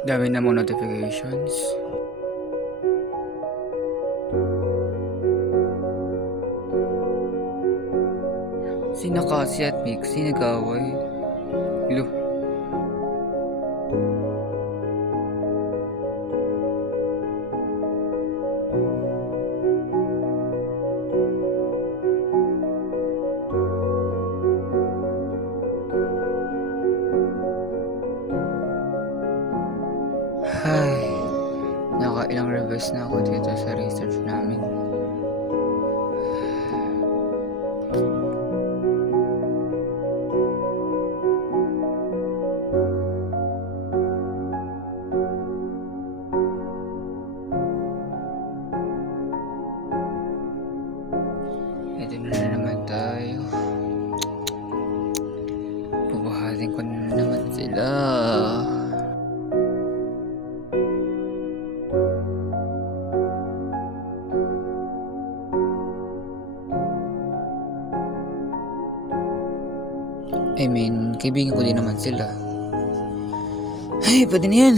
Dami namang notifications. Sina Cassie at Pixie nag-away. Lo. Ay, nakailang reviews na ako dito sa research namin. Ito na naman tayo. Bubuhatin ko na naman sila. I mean, kaibigan ko din naman sila. Ay, pwede na yan.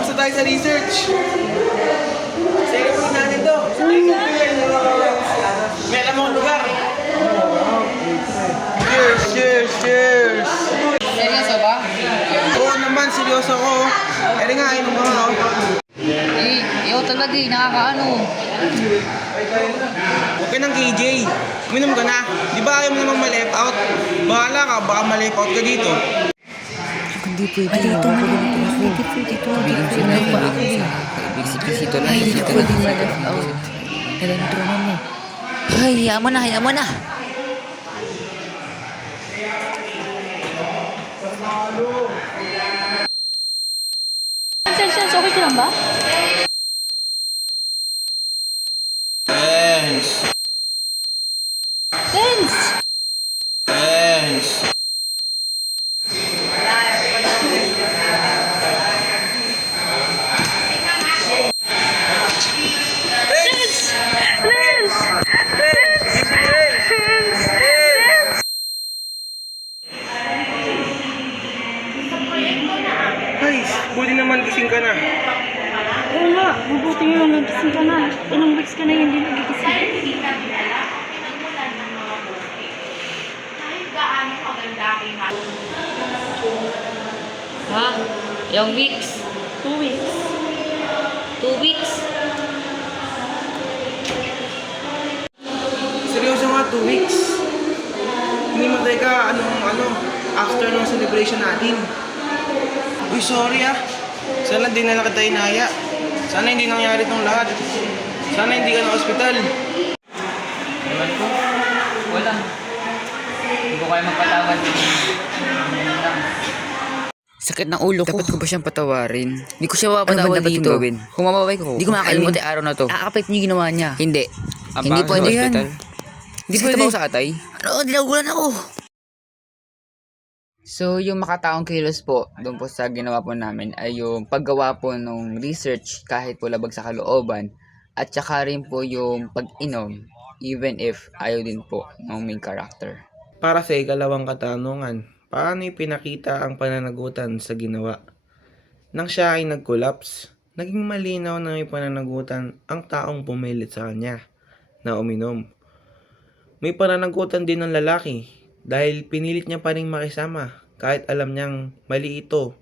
Gusto tayo sa research. Sige po natin to. May alam mong lugar. Cheers. Seryoso ba? Oo naman, seryoso ko. Eri nga, inom mo ako. Ikaw talaga nakakaano. Huwag ka ng KJ. Uminom ka na. Di ba ayaw mo namang ma-left out? Bahala ka, baka ma-left out ka dito. Hindi pwede. Dito na lang. Hindi pwede. Kaibigan sila. Kaibigan sila. Ay, hindi pwede ma-left out. Nalantro na mo. Ay, hayaan mo na. Sense, okay ka lang ba? Sense! Ay, buti naman gising ka na. Oo nga, mabuti nga nagising ka na. Ilang weeks ka na hindi nagigising. Ha? Ilang weeks? 2 weeks. 2 weeks? Seryoso nga, 2 weeks. Hindi mo teka, after nung celebration natin. Uy, sorry ah. Sana di na lang kita inaya. Sana hindi nangyari itong lahat. Sana hindi ka na ospital. Ewan ko. Wala. Hindi ko kaya magpatawad. Sakit ng ulo ko. Dapat ko ba siyang patawarin? Hindi ko siya mapatawad dito. Kung mababay ko. Hindi ko makakalimutan yung araw na to. Aakapit niyo yung ginawa niya. Hindi. Hindi pwede yan. Hindi pwede ba sa atay? Ano? Dinagulan ako. So, yung makataong kilos po, doon po sa ginawa po namin ay yung paggawa po ng research kahit po labag sa kalooban at saka rin po yung pag-inom even if ayaw din po ng main character. Para sa ikalawang katanungan, paano ipinakita ang pananagutan sa ginawa? Nang siya ay nag-collapse, naging malinaw na may pananagutan ang taong pumilit sa kanya na uminom. May pananagutan din ng lalaki dahil pinilit niya pa rin makisama kahit alam niyang mali ito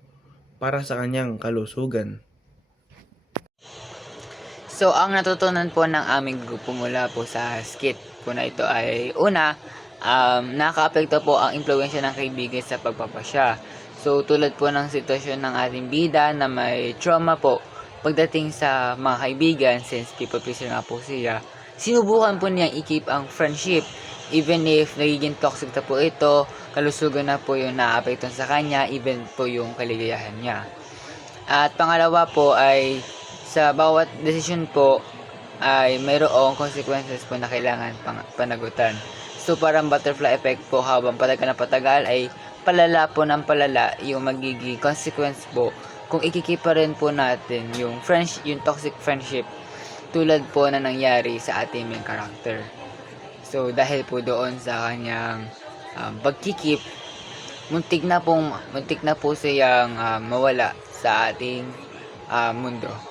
para sa kanyang kalusugan. So, ang natutunan po ng aming grupo mula po sa skit po na ito ay, una, nakaka-apekto po ang impluwensya ng kaibigan sa pagpapasya. So, tulad po ng sitwasyon ng ating bida na may trauma po pagdating sa mga kaibigan, since people pleaser nga po siya, sinubukan po niyang i-keep ang friendship. Even if nagiging toxic na po ito, kalusugan na po yung naaapekton sa kanya, even po yung kaligayahan niya. At pangalawa po ay sa bawat desisyon po ay mayroong consequences po na kailangan panagutan. So parang butterfly effect po, habang patagal na patagal ay palala po ng palala yung magiging consequence po kung ikikip pa rin po natin yung yung toxic friendship tulad po na nangyari sa ating main character. So dahil po doon sa kanyang pagkikip, muntik na po siyang mawala sa ating mundo.